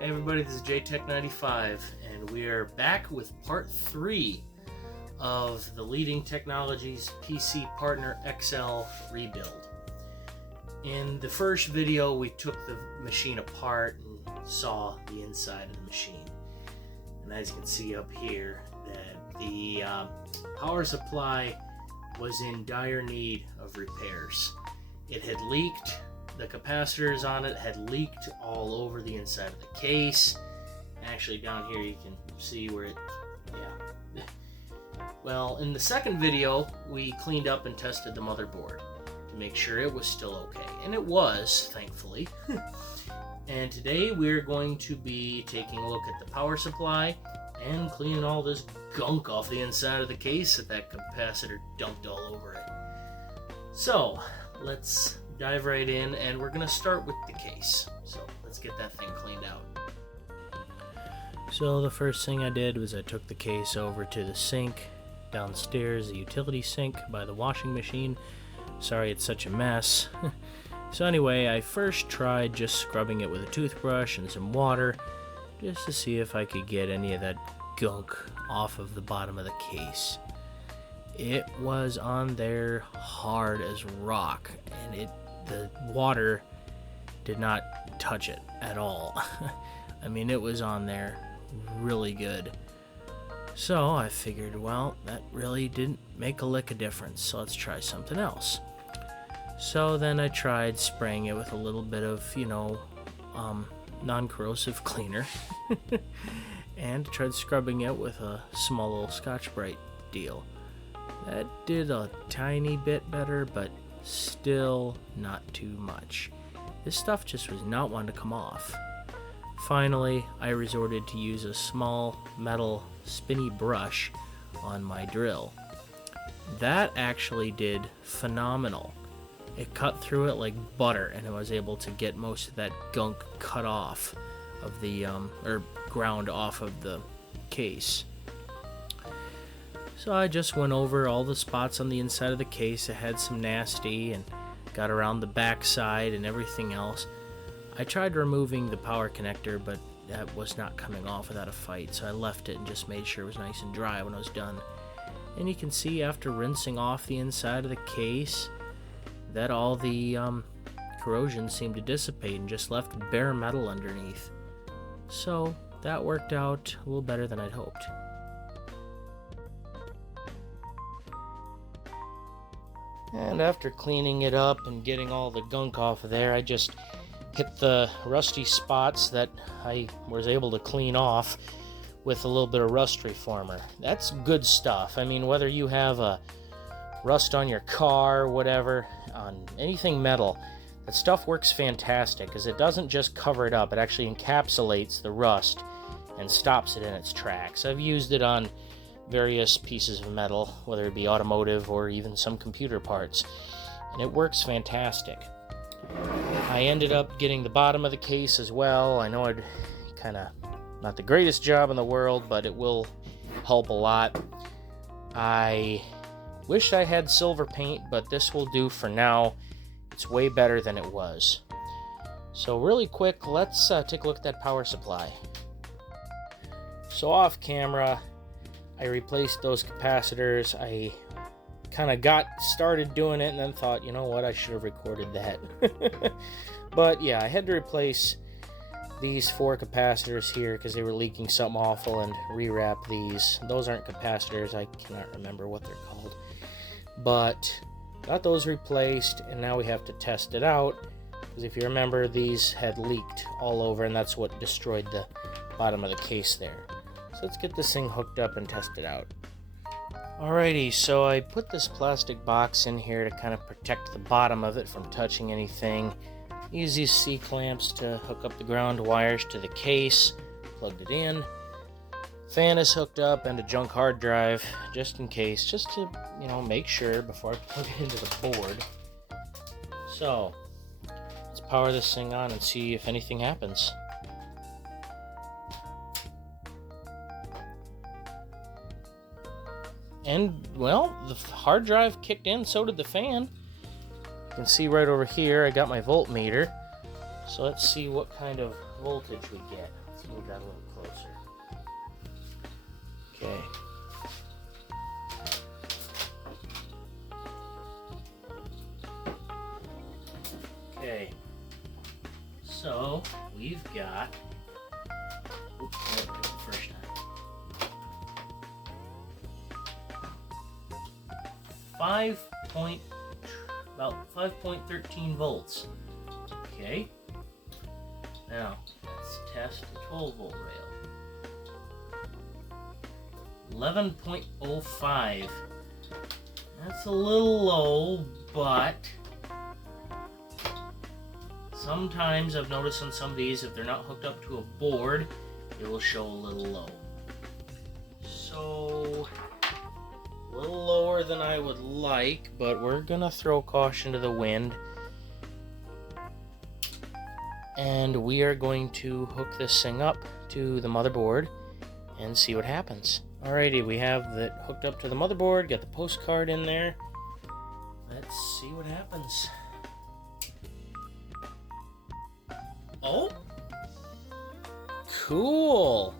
Hey everybody, this is Pt.3, and we are back with part 3 of the Leading Technologies PC Partner XL rebuild. In the first video, we took the machine apart and saw the inside of the machine. And as you can see up here, that the power supply was in dire need of repairs. It had leaked. The capacitors on it had leaked all over the inside of the case. Actually, down here you can see where it, yeah. Well, in the second video, we cleaned up and tested the motherboard to make sure it was still okay. And it was, thankfully. And today we're going to be taking a look at the power supply and cleaning all this gunk off the inside of the case that capacitor dumped all over it. So, let's dive right in, and we're going to start with the case. So let's get that thing cleaned out. So the first thing I did was I took the case over to the sink downstairs, the utility sink by the washing machine. Sorry it's such a mess. So anyway, I first tried just scrubbing it with a toothbrush and some water just to see if I could get any of that gunk off of the bottom of the case. It was on there hard as rock, and the water did not touch it at all. I mean, it was on there really good. So I figured, well, that really didn't make a lick of difference, so let's try something else. So then I tried spraying it with a little bit of, non-corrosive cleaner and tried scrubbing it with a small little Scotch-Brite deal. That did a tiny bit better, but still not too much. This stuff just was not wanting to come off. Finally, I resorted to use a small metal spinny brush on my drill. That actually did phenomenal. It cut through it like butter, and I was able to get most of that gunk cut off of the, or ground off of the case. So I just went over all the spots on the inside of the case that had some nasty and got around the back side and everything else. I tried removing the power connector, but that was not coming off without a fight, so I left it and just made sure it was nice and dry when I was done. And you can see after rinsing off the inside of the case that all the corrosion seemed to dissipate and just left bare metal underneath. So that worked out a little better than I'd hoped. And after cleaning it up and getting all the gunk off of there, I just hit the rusty spots that I was able to clean off with a little bit of rust reformer. That's good stuff. I mean, whether you have a rust on your car, whatever, on anything metal, that stuff works fantastic because it doesn't just cover it up, it actually encapsulates the rust and stops it in its tracks. I've used it on various pieces of metal, whether it be automotive or even some computer parts, and it works fantastic. I ended up getting the bottom of the case as well. I know I'd kind of not the greatest job in the world, but it will help a lot. I wish I had silver paint, but this will do for now. It's way better than it was. So really quick, let's take a look at that power supply. So off camera, I replaced those capacitors. I kind of got started doing it and then thought, you know what, I should have recorded that. But yeah, I had to replace these 4 capacitors here because they were leaking something awful and rewrap these. Those aren't capacitors, I cannot remember what they're called. But got those replaced, and now we have to test it out because if you remember, these had leaked all over and that's what destroyed the bottom of the case there. So let's get this thing hooked up and test it out. Alrighty, so I put this plastic box in here to kind of protect the bottom of it from touching anything. Use these C-clamps to hook up the ground wires to the case. Plugged it in. Fan is hooked up and a junk hard drive, just in case, just to, make sure before I plug it into the board. So, let's power this thing on and see if anything happens. And, well, the hard drive kicked in, so did the fan. You can see right over here, I got my voltmeter. So let's see what kind of voltage we get. move that a little closer. Okay. Okay. So we've got. Oops, first time. About 5.13 volts. Okay. Now let's test the 12 volt rail. 11.05. That's a little low, but sometimes I've noticed on some of these, if they're not hooked up to a board, it will show a little low. So, a little lower than I would like, but we're gonna throw caution to the wind. And we are going to hook this thing up to the motherboard and see what happens. Alrighty, we have it hooked up to the motherboard, got the postcard in there. Let's see what happens. Oh! Cool!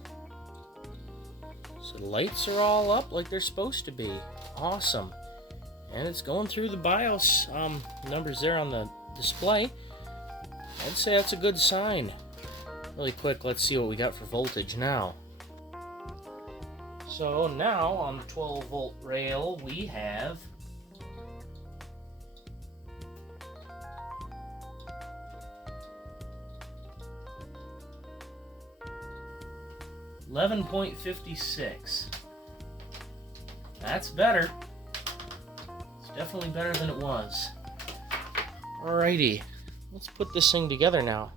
So the lights are all up like they're supposed to be. Awesome. And it's going through the BIOS numbers there on the display. I'd say that's a good sign. Really quick, let's see what we got for voltage now. So now on the 12 volt rail we have 11.56. That's better. It's definitely better than it was. Alrighty, let's put this thing together now.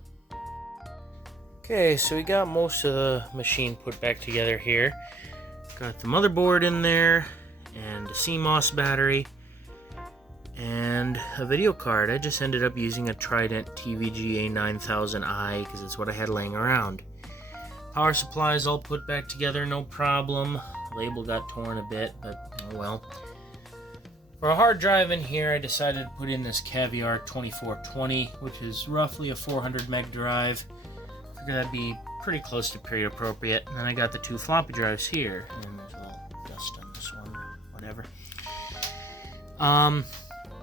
Okay, so we got most of the machine put back together here. Got the motherboard in there, and a CMOS battery, and a video card. I just ended up using a Trident TVGA 9000i because it's what I had laying around. Power supplies all put back together, no problem. Label got torn a bit, but oh well. For a hard drive in here, I decided to put in this Caviar 2420, which is roughly a 400 meg drive. Figured that'd be pretty close to period appropriate. And then I got the two floppy drives here, and there's a little dust on this one, whatever.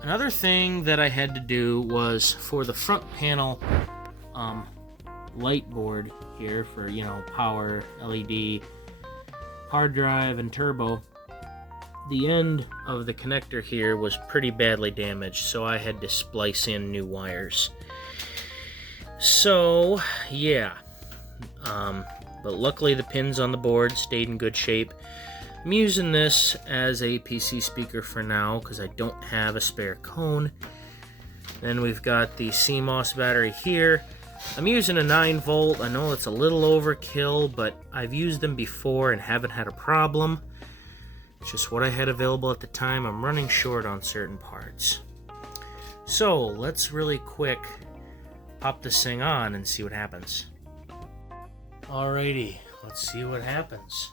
Another thing that I had to do was for the front panel light board here for, you know, power, LED, hard drive, and turbo. The end of the connector here was pretty badly damaged, so I had to splice in new wires. So, yeah. But luckily the pins on the board stayed in good shape. I'm using this as a PC speaker for now because I don't have a spare cone. Then we've got the CMOS battery here. I'm using a 9 volt. I know it's a little overkill, but I've used them before and haven't had a problem. It's just what I had available at the time. I'm running short on certain parts. So let's really quick pop this thing on and see what happens. Alrighty, let's see what happens.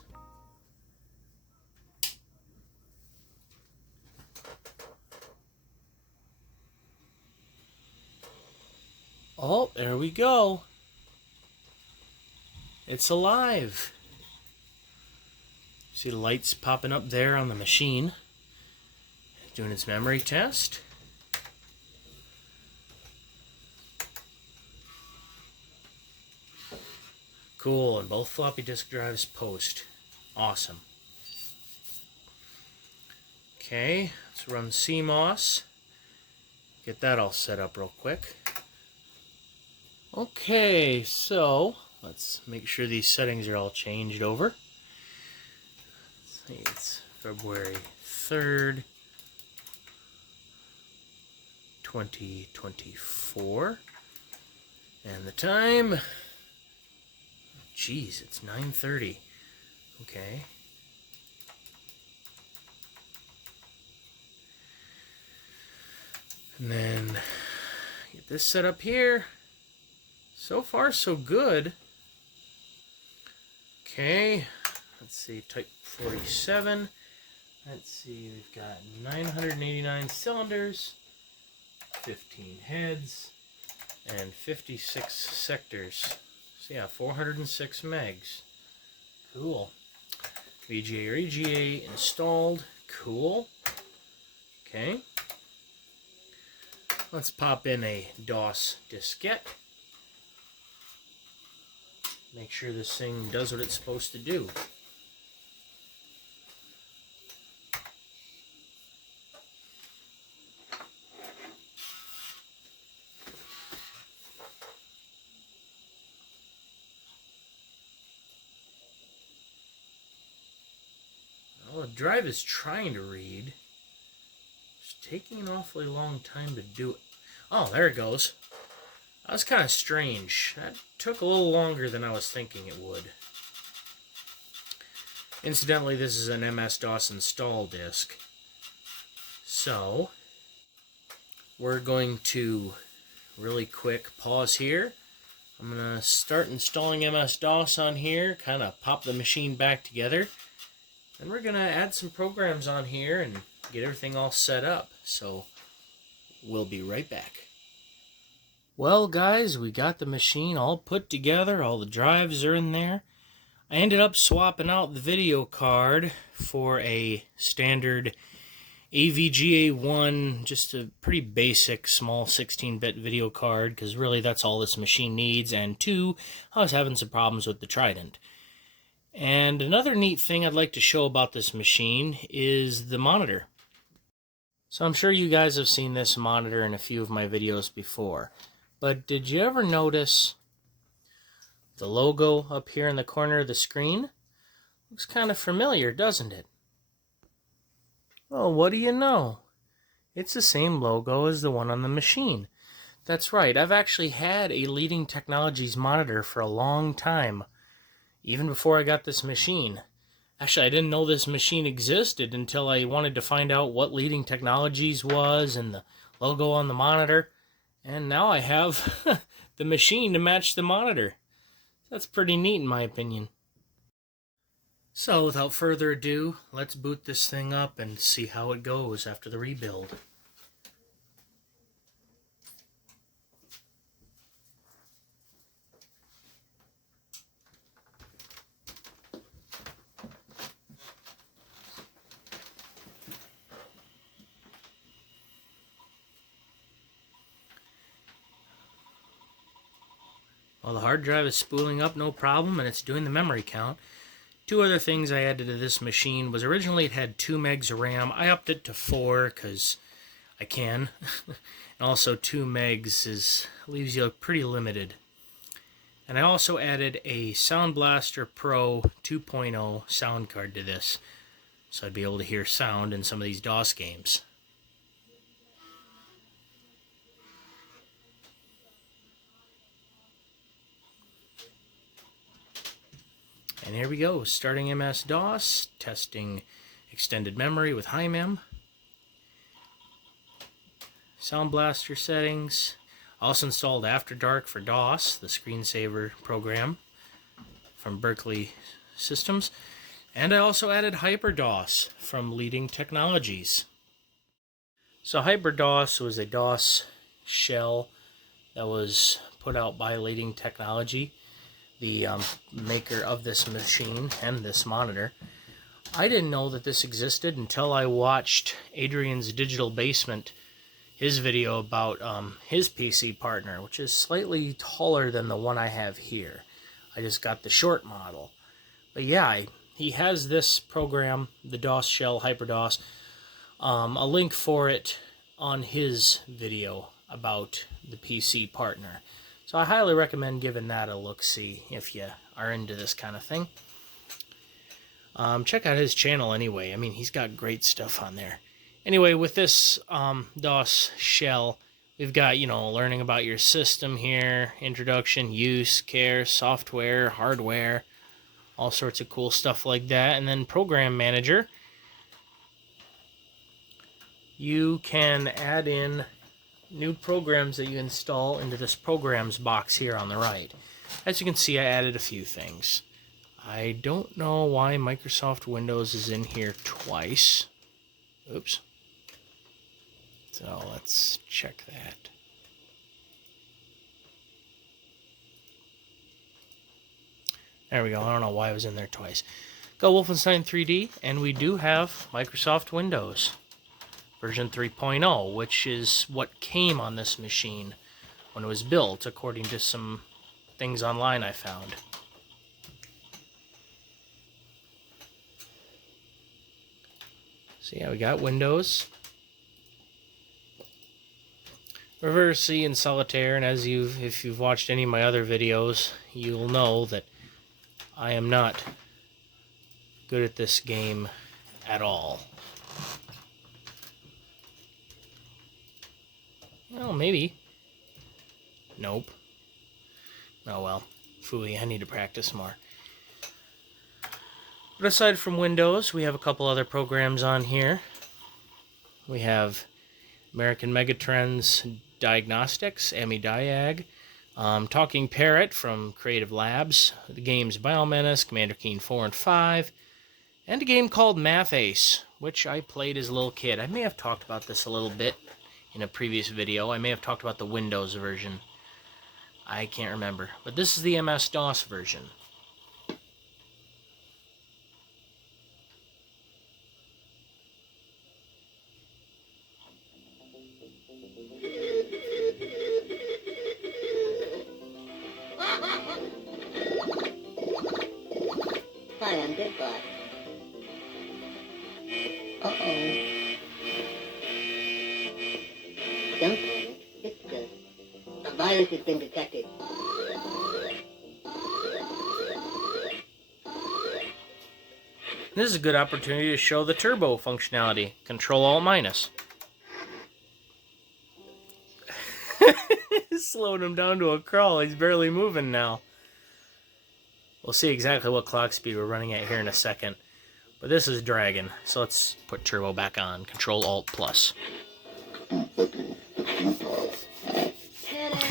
Oh, there we go. It's alive. See the lights popping up there on the machine. Doing its memory test. Cool, and both floppy disk drives post. Awesome. Okay, let's run CMOS. Get that all set up real quick. Okay, so let's make sure these settings are all changed over. Let's see, it's February 3rd, 2024. And the time, geez, it's 9:30. Okay. And then get this set up here. So far, so good. Okay, let's see, type 47. Let's see, we've got 989 cylinders, 15 heads, and 56 sectors. So yeah, 406 megs. Cool. VGA or EGA installed. Cool. Okay. Let's pop in a DOS diskette. Make sure this thing does what it's supposed to do. Well, the drive is trying to read. It's taking an awfully long time to do it. Oh, there it goes. That was kind of strange. That took a little longer than I was thinking it would. Incidentally, this is an MS-DOS install disk. So, we're going to really quick pause here. I'm going to start installing MS-DOS on here, kind of pop the machine back together. Then we're going to add some programs on here and get everything all set up. So, we'll be right back. Well, guys, we got the machine all put together. All the drives are in there. I ended up swapping out the video card for a standard AVGA1, just a pretty basic small 16-bit video card, because really that's all this machine needs. And two, I was having some problems with the Trident. And another neat thing I'd like to show about this machine is the monitor. So I'm sure you guys have seen this monitor in a few of my videos before. But did you ever notice the logo up here in the corner of the screen? Looks kind of familiar, doesn't it? Well, what do you know? It's the same logo as the one on the machine. That's right, I've actually had a Leading Technologies monitor for a long time, even before I got this machine. Actually, I didn't know this machine existed until I wanted to find out what Leading Technologies was and the logo on the monitor. And now I have the machine to match the monitor. That's pretty neat in my opinion. So without further ado, let's boot this thing up and see how it goes after the rebuild. Well, the hard drive is spooling up no problem, and it's doing the memory count. Two other things I added to this machine was originally it had 2 megs of RAM. I upped it to 4 because I can. And also 2 megs leaves you pretty limited. And I also added a Sound Blaster Pro 2.0 sound card to this, so I'd be able to hear sound in some of these DOS games. And here we go, starting MS-DOS, testing extended memory with HiMem, Sound Blaster settings. Also installed After Dark for DOS, the screensaver program from Berkeley Systems. And I also added HyperDOS from Leading Technologies. So HyperDOS was a DOS shell that was put out by Leading Technology, the maker of this machine and this monitor. I didn't know that this existed until I watched Adrian's Digital Basement, his video about his PC partner, which is slightly taller than the one I have here. I just got the short model. But yeah, he has this program, the DOS shell, HyperDOS, a link for it on his video about the PC partner. So I highly recommend giving that a look-see if you are into this kind of thing. Check out his channel anyway. I mean, he's got great stuff on there. Anyway, with this DOS shell, we've got, learning about your system here, introduction, use, care, software, hardware, all sorts of cool stuff like that. And then Program Manager, you can add in new programs that you install into this programs box here on the right. As you can see, I added a few things. I don't know why Microsoft Windows is in here twice. Oops. So let's check that. There we go. I don't know why I was in there twice. Got Wolfenstein 3D, and we do have Microsoft Windows version 3.0, which is what came on this machine when it was built, according to some things online I found. So yeah, we got Windows, Reverse C, and Solitaire, and if you've watched any of my other videos, you'll know that I am not good at this game at all. Well, maybe. Nope. Oh well. Phooey, I need to practice more. But aside from Windows, we have a couple other programs on here. We have American Megatrends Diagnostics, AMI-Diag, Talking Parrot from Creative Labs, the games Biomenace, Commander Keen 4 and 5, and a game called Math Ace, which I played as a little kid. I may have talked about this a little bit in a previous video. I may have talked about the Windows version. I can't remember. But this is the MS-DOS version. Hi, I'm Bitbot. Uh-oh. Don't panic. It's just a virus has been detected. This is a good opportunity to show the turbo functionality. Control-Alt-. Slowed him down to a crawl. He's barely moving now. We'll see exactly what clock speed we're running at here in a second. But this is Dragon, so let's put turbo back on. Control-Alt+.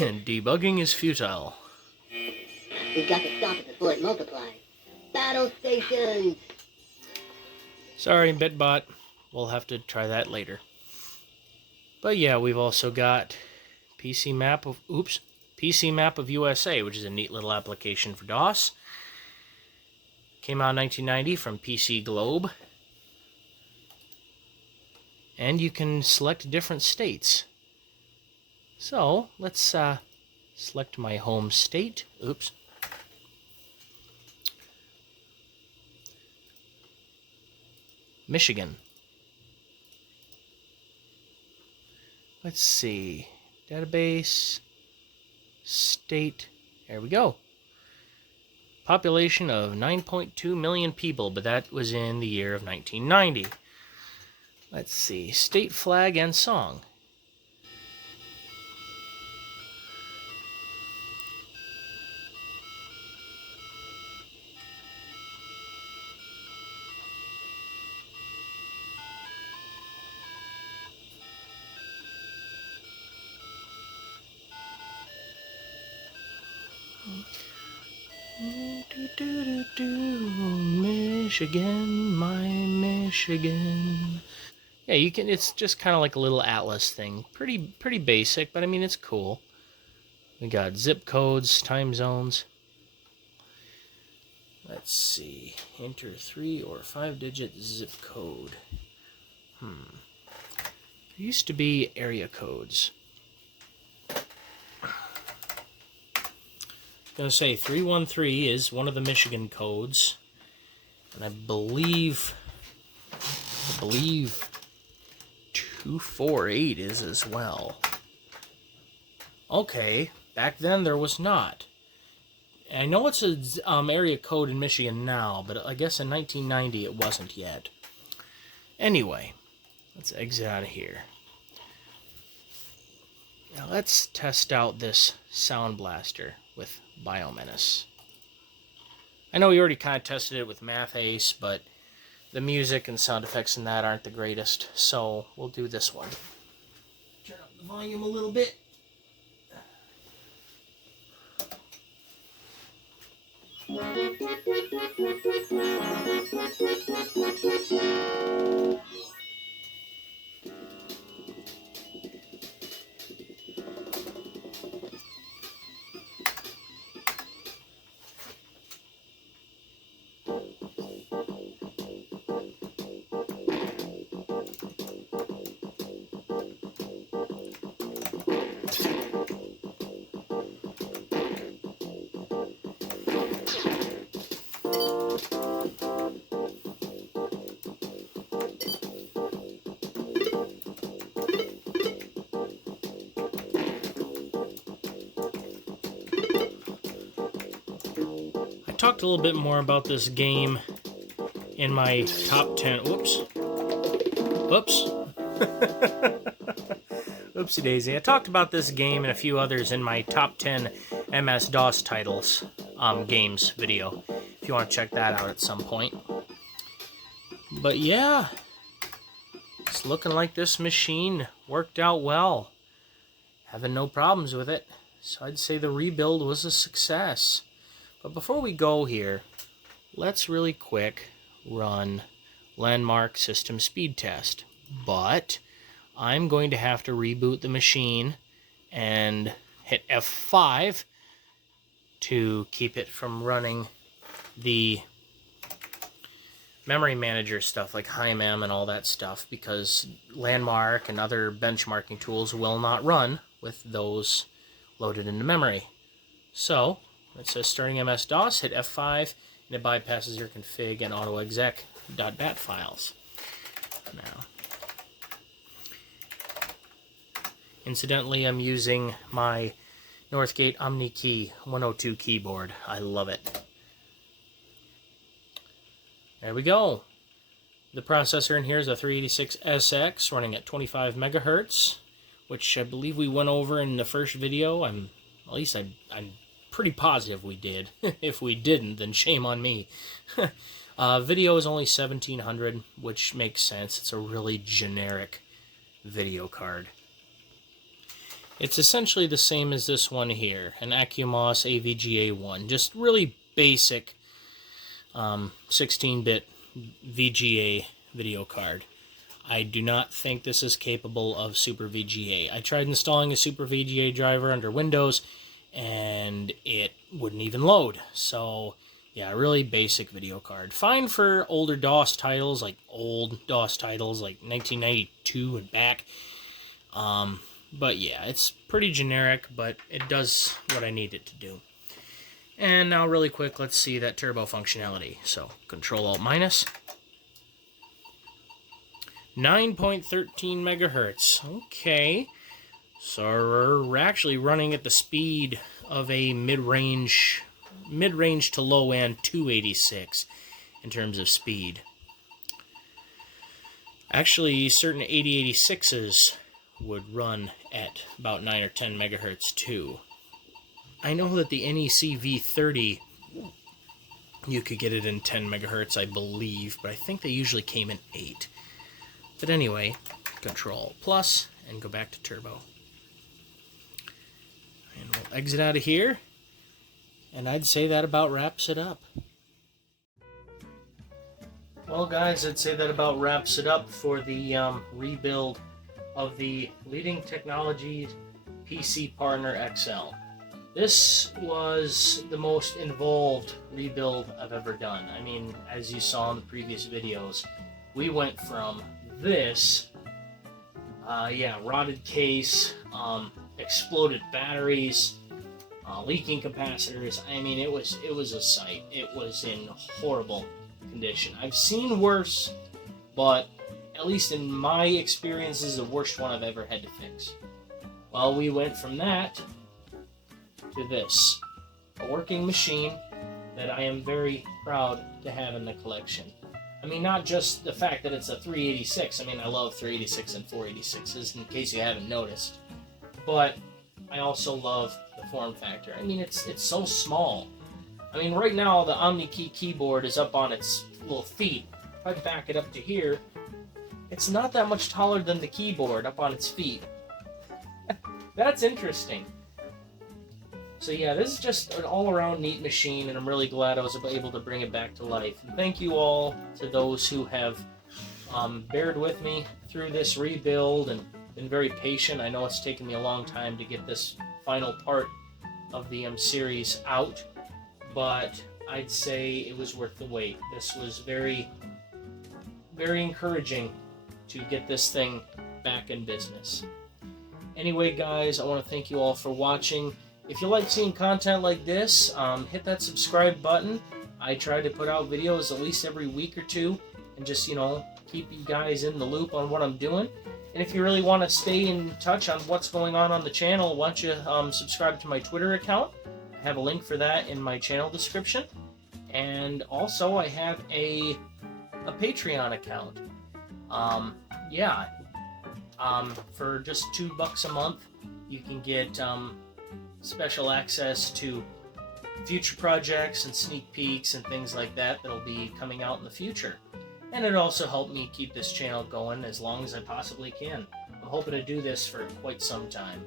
And debugging is futile. We've got to stop it before it multiplies. Battle stations! Sorry, Bitbot. We'll have to try that later. But yeah, we've also got PC Map of USA, which is a neat little application for DOS. Came out in 1990 from PC Globe. And you can select different states. So, let's select my home state. Oops. Michigan. Let's see. Database. State. There we go. Population of 9.2 million people, but that was in the year of 1990. Let's see. State flag and song. Michigan, my Michigan. Yeah, you can. It's just kind of like a little atlas thing. Pretty basic, but I mean it's cool. We got zip codes, time zones. Let's see. Enter 3 or 5-digit zip code. There used to be area codes. I'm going to say 313 is one of the Michigan codes. And I believe 248 is as well. Okay, back then there was not. I know it's an area code in Michigan now, but I guess in 1990 it wasn't yet. Anyway, let's exit out of here. Now let's test out this Sound Blaster with Biomenace. I know we already kind of tested it with Math Ace, but the music and sound effects in that aren't the greatest, so we'll do this one. Turn up the volume a little bit. talked a little bit more about this game in my top 10. Whoops. Oopsie daisy. I talked about this game and a few others in my top 10 MS-DOS titles games video, if you want to check that out at some point. But yeah, it's looking like this machine worked out well. Having no problems with it. So I'd say the rebuild was a success. But before we go here, let's really quick run Landmark System Speed Test. But I'm going to have to reboot the machine and hit F5 to keep it from running the memory manager stuff like HiMem and all that stuff, because Landmark and other benchmarking tools will not run with those loaded into memory. So it says starting MS-DOS, hit F5, and it bypasses your config and autoexec.bat files. Now, incidentally, I'm using my Northgate OmniKey 102 keyboard. I love it. There we go. The processor in here is a 386SX running at 25 megahertz, which I believe we went over in the first video. I'm pretty positive we did. If we didn't, then shame on me. Video is only 1700, which makes sense. It's a really generic video card. It's essentially the same as this one here, an AcuMOS AVGA1, just really basic 16-bit VGA video card. I do not think this is capable of Super VGA. I tried installing a Super VGA driver under Windows, and it wouldn't even load. So, yeah, really basic video card. Fine for older DOS titles, like old DOS titles, like 1992 and back. But yeah, it's pretty generic, but it does what I need it to do. And now really quick, let's see that turbo functionality. So, Control-Alt-. 9.13 megahertz. Okay. So we're actually running at the speed of a mid-range to low-end 286 in terms of speed. Actually, certain 8086s would run at about 9 or 10 megahertz too. I know that the NEC V30, you could get it in 10 megahertz, I believe, but I think they usually came in 8. But anyway, Control Plus, and go back to turbo. And we'll exit out of here, and I'd say that about wraps it up. Well, guys, I'd say that about wraps it up for the rebuild of the Leading Technologies PC Partner XL. This was the most involved rebuild I've ever done. I mean, as you saw in the previous videos, we went from this, rotted case, exploded batteries, leaking capacitors. I mean, it was a sight. It was in horrible condition. I've seen worse, but at least in my experience, this is the worst one I've ever had to fix. Well, we went from that to this, a working machine that I am very proud to have in the collection. I mean, not just the fact that it's a 386. I mean, I love 386 and 486s, in case you haven't noticed. But I also love the form factor. I mean, it's so small. I mean, right now, the OmniKey keyboard is up on its little feet. If I back it up to here, it's not that much taller than the keyboard up on its feet. That's interesting. So yeah, this is just an all-around neat machine, and I'm really glad I was able to bring it back to life. And thank you all to those who have bared with me through this rebuild and been very patient. I know it's taken me a long time to get this final part of the series out, but I'd say it was worth the wait. This was very, very encouraging to get this thing back in business. Anyway, guys, I want to thank you all for watching. If you like seeing content like this, hit that subscribe button. I try to put out videos at least every week or two and just, keep you guys in the loop on what I'm doing. And if you really want to stay in touch on what's going on the channel, why don't you subscribe to my Twitter account. I have a link for that in my channel description. And also I have a Patreon account. For just $2 a month, you can get special access to future projects and sneak peeks and things like that that'll be coming out in the future. And it also helped me keep this channel going as long as I possibly can. I'm hoping to do this for quite some time.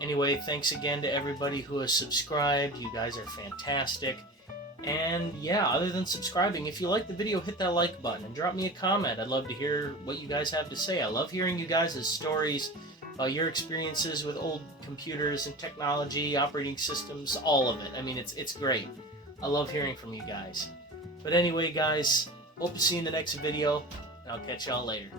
Anyway, thanks again to everybody who has subscribed. You guys are fantastic. And yeah, other than subscribing, if you like the video, hit that like button and drop me a comment. I'd love to hear what you guys have to say. I love hearing you guys' stories about your experiences with old computers and technology, operating systems, all of it. I mean, it's great. I love hearing from you guys. But anyway, guys, hope to see you in the next video, and I'll catch y'all later.